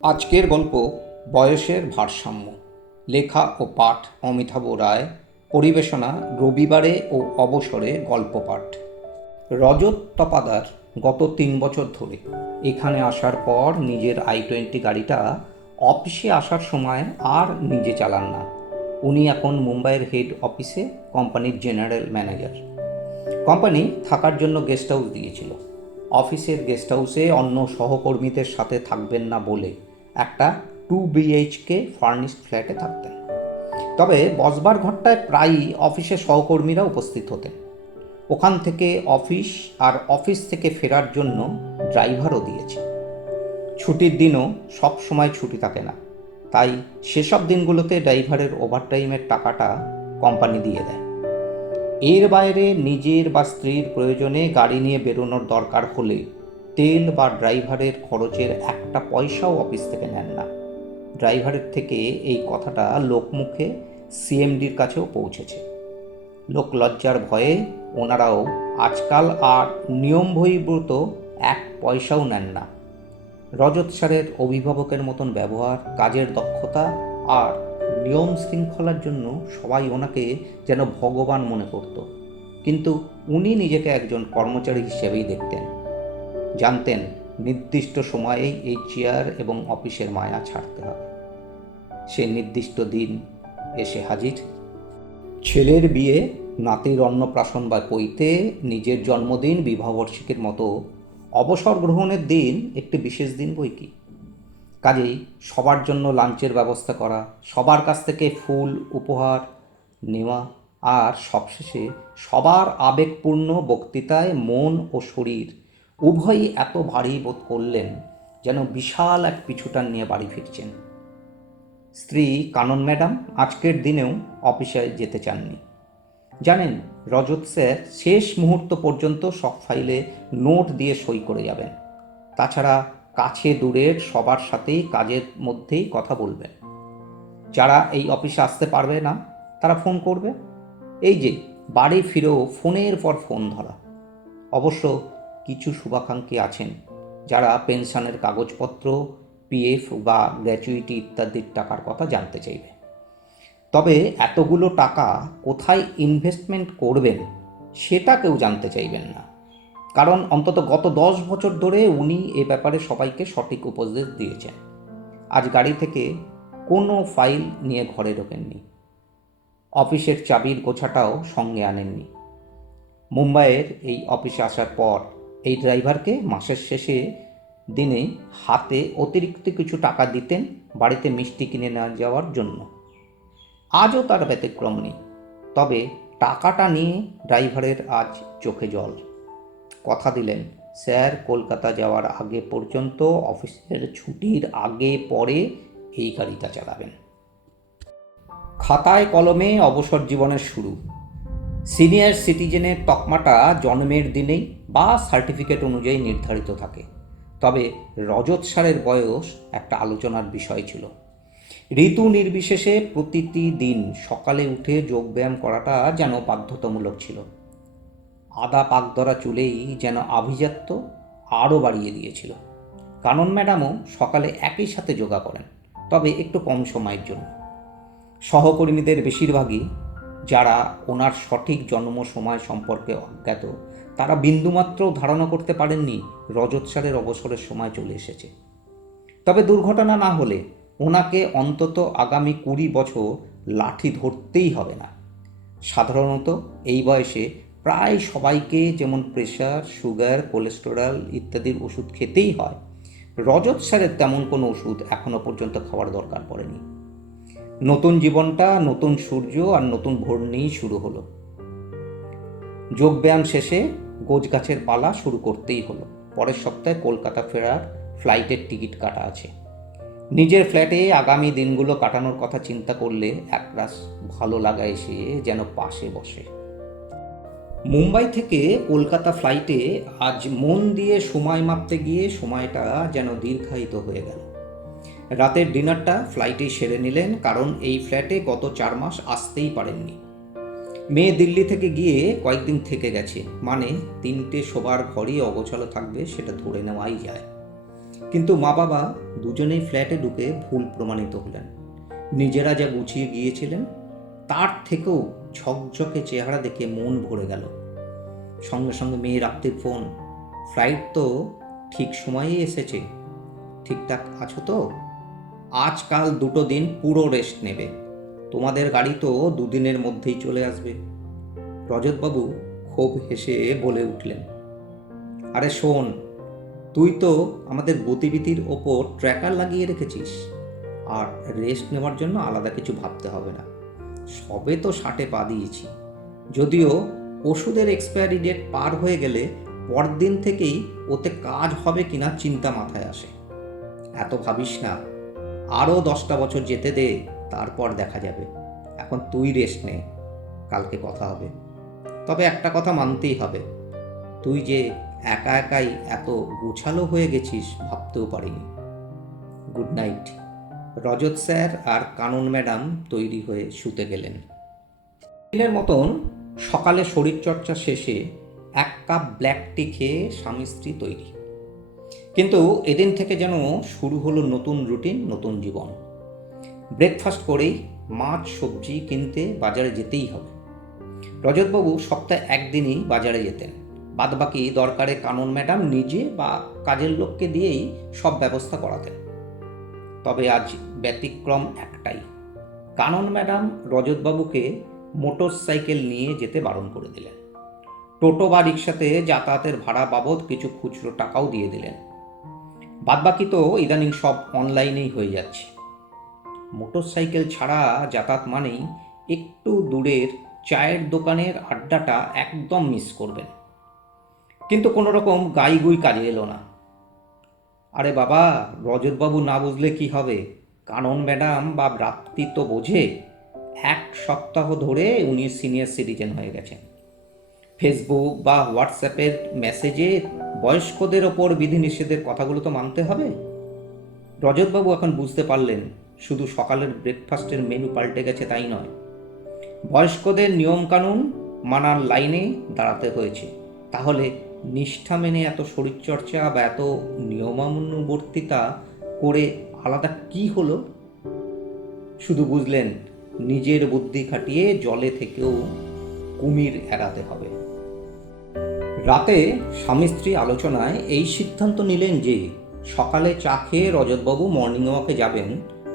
আজকের গল্প বয়সের ভারসাম্য। লেখা ও পাঠ অমিতাভ রায়। পরিবেশনা রবিবারে ও অবসরে গল্প পাঠ। রজত তপাদার গত 3 বছর ধরে এখানে আসার পর নিজের i20 গাড়িটা অফিসে আসার সময় আর নিজে চালান না। উনি এখন মুম্বাইয়ের হেড অফিসে কোম্পানির জেনারেল ম্যানেজার। কোম্পানি থাকার জন্য গেস্ট হাউস দিয়েছিল। অফিসের গেস্ট হাউসে অন্য সহকর্মীদের সাথে থাকবেন না বলে একটা 2 BHK ফার্নিশড ফ্ল্যাটে থাকতেন। তবে বসবার ঘরটায় প্রায়ই অফিসের সহকর্মীরা উপস্থিত হতেন। ওখান থেকে অফিস আর অফিস থেকে ফেরার জন্য ড্রাইভারও দিয়েছে। ছুটির দিনও সব সময় ছুটি থাকে না, তাই সেসব দিনগুলোতে ড্রাইভারের ওভারটাইমের টাকাটা কোম্পানি দিয়ে দেয়। এর বাইরে নিজের বা স্ত্রীর প্রয়োজনে গাড়ি নিয়ে বেরোনোর দরকার হলে তেল বা ড্রাইভারের খরচের একটা পয়সাও অফিস থেকে নেন না। ড্রাইভারের থেকে এই কথাটা লোকমুখে সিএমডির কাছেও পৌঁছেছে। লোকলজ্জার ভয়ে ওনারাও আজকাল আর নিয়ম বহির্ভূত এক পয়সাও নেন না। রজত স্যারের অভিভাবকের মতন ব্যবহার, কাজের দক্ষতা আর নিয়ম শৃঙ্খলার জন্য সবাই ওনাকে যেন ভগবান মনে করত। কিন্তু উনি নিজেকে একজন কর্মচারী হিসেবেই দেখতেন। জানতেন নির্দিষ্ট সময়েই এই চেয়ার এবং অফিসের মায়া ছাড়তে হবে। সে নির্দিষ্ট দিন এসে হাজির। ছেলের বিয়ে, নাতির অন্নপ্রাশন বা পৈতে, নিজের জন্মদিন, বিবাহবার্ষিকীর মতো অবসর গ্রহণের দিন একটি বিশেষ দিন বই কি। কাজেই সবার জন্য লাঞ্চের ব্যবস্থা করা, সবার কাছ থেকে ফুল উপহার নেওয়া, আর সবশেষে সবার আবেগপূর্ণ বক্তৃতায় মন ও শরীর উভয়ই এত ভারী বোধ করলেন যেন বিশাল এক পিছুটান নিয়ে বাড়ি ফিরছেন। স্ত্রী কানন ম্যাডাম আজকের দিনেও অফিসে যেতে চাননি। জানেন, রজত স্যার শেষ মুহূর্ত পর্যন্ত সব ফাইলে নোট দিয়ে সই করে যাবেন। তাছাড়া কাছে দূরের সবার সাথেই কাজের মধ্যেই কথা বলবেন। যারা এই অফিসে আসতে পারবে না তারা ফোন করবে। এই যে বাড়ি ফিরেও ফোনের পর ফোন ধরা। অবশ্য কিছু শুভাকাঙ্ক্ষী আছেন যারা পেনশনের কাগজপত্র, পিএফ বা গ্র্যাচুইটি ইত্যাদির টাকার কথা জানতে চাইবে। তবে এতগুলো টাকা কোথায় ইনভেস্টমেন্ট করবেন সেটা কেউ জানতে চাইবেন না, কারণ অন্তত গত 10 বছর ধরে উনি এ ব্যাপারে সবাইকে সঠিক উপদেশ দিয়েছেন। আজ গাড়ি থেকে কোনো ফাইল নিয়ে ঘরে ঢোকেননি, অফিসের চাবির গোছাটাও সঙ্গে আনেননি। মুম্বাইয়ের এই অফিসে আসার পর এই ড্রাইভারকে মাসের শেষে দিনে হাতে অতিরিক্ত কিছু টাকা দিতেন বাড়িতে মিষ্টি কিনে নেওয়া যাওয়ার জন্য। আজও তার ব্যতিক্রম নেই। তবে টাকাটা নিয়ে ড্রাইভারের আজ চোখে জল। কথা দিলেন স্যার কলকাতা যাওয়ার আগে পর্যন্ত অফিসের ছুটির আগে পরে এই গাড়িটা চালাবেন। খাতায় কলমে অবসর জীবনের শুরু। সিনিয়র সিটিজেনের তকমাটা জন্মের দিনেই বা সার্টিফিকেট অনুযায়ী নির্ধারিত থাকে। তবে রজত স্যারের বয়স একটা আলোচনার বিষয় ছিল। ঋতু নির্বিশেষে প্রতিটি দিন সকালে উঠে যোগব্যায়াম করাটা যেন বাধ্যতামূলক ছিল। আদা পাক ধরা চুলেই যেন আভিজাত্য আরও বাড়িয়ে দিয়েছিল। কানন ম্যাডামও সকালে একই সাথে যোগা করেন, তবে একটু কম সময়ের জন্য। সহকর্মীদের বেশিরভাগই যারা ওনার সঠিক জন্ম সময় সম্পর্কে অজ্ঞাত, তারা বিন্দুমাত্রও ধারণা করতে পারেননি রজত স্যারের অবসরের সময় চলে এসেছে। তবে দুর্ঘটনা না হলে ওনাকে অন্তত আগামী 20 বছর লাঠি ধরতেই হবে না। সাধারণত এই বয়সে প্রায় সবাইকে যেমন প্রেশার, সুগার, কোলেস্টেরল ইত্যাদির ওষুধ খেতেই হয়, রজত স্যারের তেমন কোনো ওষুধ এখনো পর্যন্ত খাওয়ার দরকার পড়েনি। নতুন জীবনটা নতুন সূর্য আর নতুন ভোর নিয়েই শুরু হলো। যোগব্যায়াম শেষে গোছগাছের পালা শুরু করতেই হলো। পরের সপ্তাহে কলকাতা ফেরার ফ্লাইটের টিকিট কাটা আছে। নিজের ফ্ল্যাটে আগামী দিনগুলো কাটানোর কথা চিন্তা করলে একরাশ ভালো লাগা এসে যেন পাশে বসে। মুম্বাই থেকে কলকাতা ফ্লাইটে আজ মন দিয়ে সময় মাপতে গিয়ে সময়টা যেন দীর্ঘায়িত হয়ে গেল। রাতের ডিনারটা ফ্লাইটেই সেরে নিলেন, কারণ এই ফ্ল্যাটে গত 4 মাস আসতেই পারেননি। মেয়ে দিল্লি থেকে গিয়ে কয়েকদিন থেকে গেছে, মানে 3টে শোবার ঘরই অগোছালো থাকবে সেটা ধরে নেওয়াই যায়। কিন্তু মা বাবা দুজনেই ফ্ল্যাটে ঢুকে ভুল প্রমাণিত হলেন। নিজেরা যা গুছিয়ে গিয়েছিলেন তার থেকেও ঝকঝকে চেহারা দেখে মন ভরে গেল। সঙ্গে সঙ্গে মেয়ে রাত্রির ফোন, ফ্লাইট তো ঠিক সময়েই এসেছে, ঠিকঠাক আছো তো? আজকাল 2 দিন পুরো রেস্ট নেবে, তোমাদের গাড়ি তো 2 দিনের মধ্যেই চলে আসবে। রজতবাবু খুব হেসে বলে উঠলেন, আরে শোন, তুই তো আমাদের গতিবিধির ওপর ট্র্যাকার লাগিয়ে রেখেছিস, আর রেস্ট নেওয়ার জন্য আলাদা কিছু ভাবতে হবে না। সবে তো 60-এ পা দিয়েছি, যদিও ওষুধের এক্সপায়ারি ডেট পার হয়ে গেলে পরদিন থেকেই ওতে কাজ হবে কিনা চিন্তা মাথায় আসে। এত ভাবিস না, আরও 10টা বছর যেতে দে, তারপর দেখা যাবে। এখন তুই রেস্ট নে, কালকে কথা হবে। তবে একটা কথা মানতেই হবে, তুই যে একা একাই এত গোছালো হয়ে গেছিস ভাবতেও পারিনি। Good night. রজত স্যার আর কানন ম্যাডাম তৈরি হয়ে শুতে গেলেন। দিনের মতন সকালে শরীরচর্চা শেষে 1 কাপ ব্ল্যাক টি খেয়ে স্বামী স্ত্রী তৈরি। কিন্তু এদিন থেকে যেন শুরু হলো নতুন রুটিন, নতুন জীবন। ব্রেকফাস্ট করেই মাছ সবজি কিনতে বাজারে যেতেই হবে। রজতবাবু সপ্তাহে 1 দিনই বাজারে যেতেন, বাদবাকি দরকারে কানন ম্যাডাম নিজে বা কাজের লোককে দিয়েই সব ব্যবস্থা করাতেন। তবে আজ ব্যতিক্রম একটাই, কানন ম্যাডাম রজতবাবুকে মোটর সাইকেল নিয়ে যেতে বারণ করে দিলেন। টোটো বা রিক্সাতে যাতায়াতের ভাড়া বাবদ কিছু খুচরো টাকাও দিয়ে দিলেন। বাদবাকি তো ইদানিং সব অনলাইনেই হয়ে যাচ্ছে। মোটর সাইকেল ছাড়া যাতায়াত মানেই একটু দূরের চায়ের দোকানের আড্ডাটা একদম মিস করবেন। কিন্তু কোনো রকম গাইগুই কাজে এলো না। আরে বাবা, রজতবাবু না বুঝলে কি হবে, কানন ম্যাডাম বা রাত্রি তো বোঝে। 1 সপ্তাহ ধরে উনি সিনিয়র সিটিজেন হয়ে গেছেন। ফেসবুক বা হোয়াটসঅ্যাপের মেসেজে বয়স্কদের ওপর বিধিনিষেধের কথাগুলো তো মানতে হবে। রজতবাবু এখন বুঝতে পারলেন, শুধু সকালের ব্রেকফাস্টের মেনু পাল্টে গেছে তাই নয়, বয়স্কদের নিয়মকানুন মানার লাইনে দাঁড়াতে হয়েছে। তাহলে নিষ্ঠা মেনে এত শরীরচর্চা বা এত নিয়মানুবর্তিতা করে আলাদা কি হলো? শুধু বুঝলেন, নিজের বুদ্ধি খাটিয়ে জলে থেকেও কুমির এড়াতে হবে। রাতে স্বামী স্ত্রী আলোচনায় এই সিদ্ধান্ত নিলেন যে সকালে চা খেয়ে রজতবাবু মর্নিং ওয়াকে যাবেন,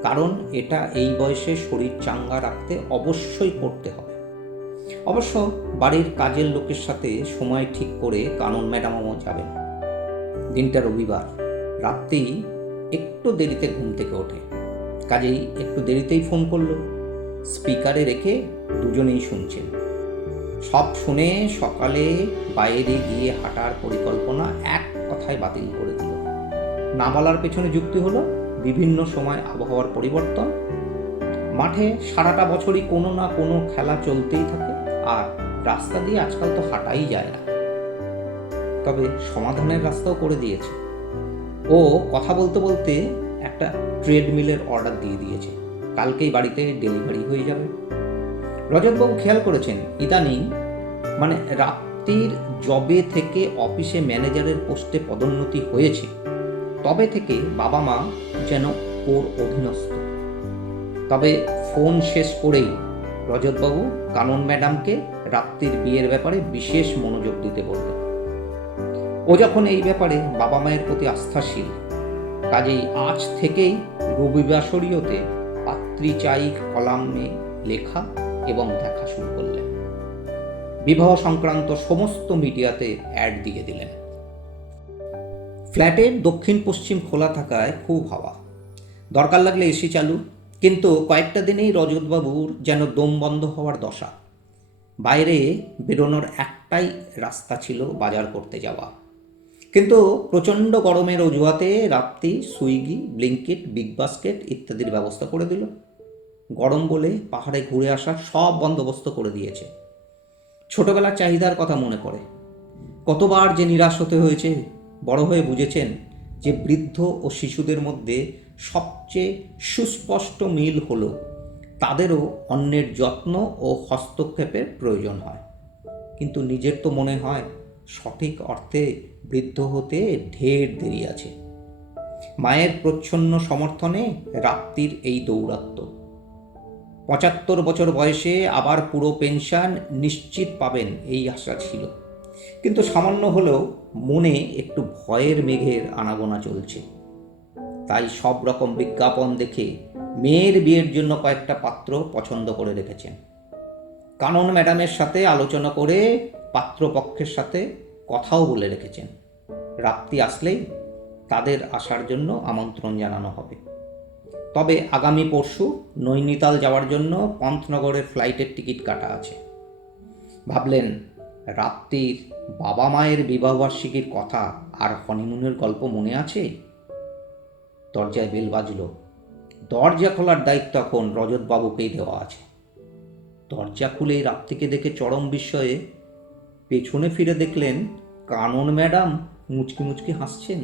কারণ এটা এই বয়সে শরীর চাঙ্গা রাখতে অবশ্যই করতে হবে। অবশ্য বাড়ির কাজের লোকের সাথে সময় ঠিক করে কানন ম্যাডামও যাবেন। দিনটা রবিবার, রাত্রেই একটু দেরিতে ঘুম থেকে ওঠে, কাজেই একটু দেরিতেই ফোন করলো। স্পিকারে রেখে দুজনেই শুনছেন। সব শুনে সকালে বাইরে গিয়ে হাঁটার পরিকল্পনা এক কথায় বাতিল করে দিল। না বলার পেছনে যুক্তি হলো বিভিন্ন সময় আবহাওয়ার পরিবর্তন, মাঠে সারাটা বছরই কোনো না কোনো খেলা চলতেই থাকে, আর রাস্তা দিয়ে আজকাল তো হাঁটাই যায় না। তবে সমাধানের রাস্তাও করে দিয়েছে। ও কথা বলতে বলতে একটা ট্রেডমিলের অর্ডার দিয়ে দিয়েছে, কালকেই বাড়িতে ডেলিভারি হয়ে যাবে। রজতবাবু খেয়াল করেছেন, ইদানিং মানে রাত্রির জবে থেকে অফিসে ম্যানেজারের পোস্টে পদোন্নতি হয়েছে, তবে থেকে বাবা মা যেন ওর অধীনস্থ। তবে ফোন শেষ করেই রজতবাবু কানন ম্যাডামকে রাত্রির বিয়ের ব্যাপারে বিশেষ মনোযোগ দিতে বললেন। ও যখন এই ব্যাপারে বাবা মায়ের প্রতি আস্থাশীল, কাজেই আজ থেকেই রবিবাসরীয়তে পাত্রী চাই কলামে লেখা এবং দেখা শুরু করলেন। বিবাহ সংক্রান্ত সমস্ত মিডিয়াতে অ্যাড দিয়ে দিলেন। ফ্ল্যাটের দক্ষিণ পশ্চিম খোলা থাকায় খুব হাওয়া, দরকার লাগলে এসি চালু। কিন্তু কয়েকটা দিনেই রজতবাবুর যেন দম বন্ধ হওয়ার দশা। বাইরে বেরোনোর একটাই রাস্তা ছিল বাজার করতে যাওয়া, কিন্তু প্রচণ্ড গরমের অজুহাতে রাত্রি সুইগি, ব্লিঙ্কিট, বিগ বাস্কেট ইত্যাদির ব্যবস্থা করে দিল। গরম বলে পাহাড়ে ঘুরে আসার সব বন্দোবস্ত করে দিয়েছে। ছোটবেলার চাহিদার কথা মনে করে কতবার যে নিরাশ হতে হয়েছে। বড় হয়ে বুঝেছেন যে বৃদ্ধ ও শিশুদের মধ্যে সবচেয়ে সুস্পষ্ট মিল হলো তাদেরও অন্যের যত্ন ও হস্তক্ষেপের প্রয়োজন হয়। কিন্তু নিজের তো মনে হয় সঠিক অর্থে বৃদ্ধ হতে ঢের দেরি আছে। মায়ের প্রচ্ছন্ন সমর্থনে রাপ্তির এই দৌরাত্ম্য। ৭৫ বছর বয়সে আবার পুরো পেনশন নিশ্চিত পাবেন এই আশা ছিল, কিন্তু সামান্য হলেও মনে একটু ভয়ের মেঘের আনাগোনা চলছে। তাই সব রকম বিজ্ঞাপন দেখে মেয়ের বিয়ের জন্য কয়েকটা পাত্র পছন্দ করে রেখেছেন। কানন ম্যাডামের সাথে আলোচনা করে পাত্রপক্ষের সাথে কথাও বলে রেখেছেন। রাপ্তি আসলেই তাদের আসার জন্য আমন্ত্রণ জানানো হবে। তবে আগামী পরশু নৈনিতাল যাওয়ার জন্য পন্থনগরের ফ্লাইটের টিকিট কাটা আছে। ভাবলেন, রাপ্তির বাবা মায়ের বিবাহবার্ষিকীর কথা আর হনিমুনের গল্প মনে আছে? দরজায় বেল বাজল। দরজা খোলার দায়িত্ব এখন রজতবাবুকেই দেওয়া আছে। দরজা খুলেই রাপ্তিকে দেখে চরম বিস্ময়ে পেছনে ফিরে দেখলেন কানন ম্যাডাম মুচকি মুচকি হাসছেন।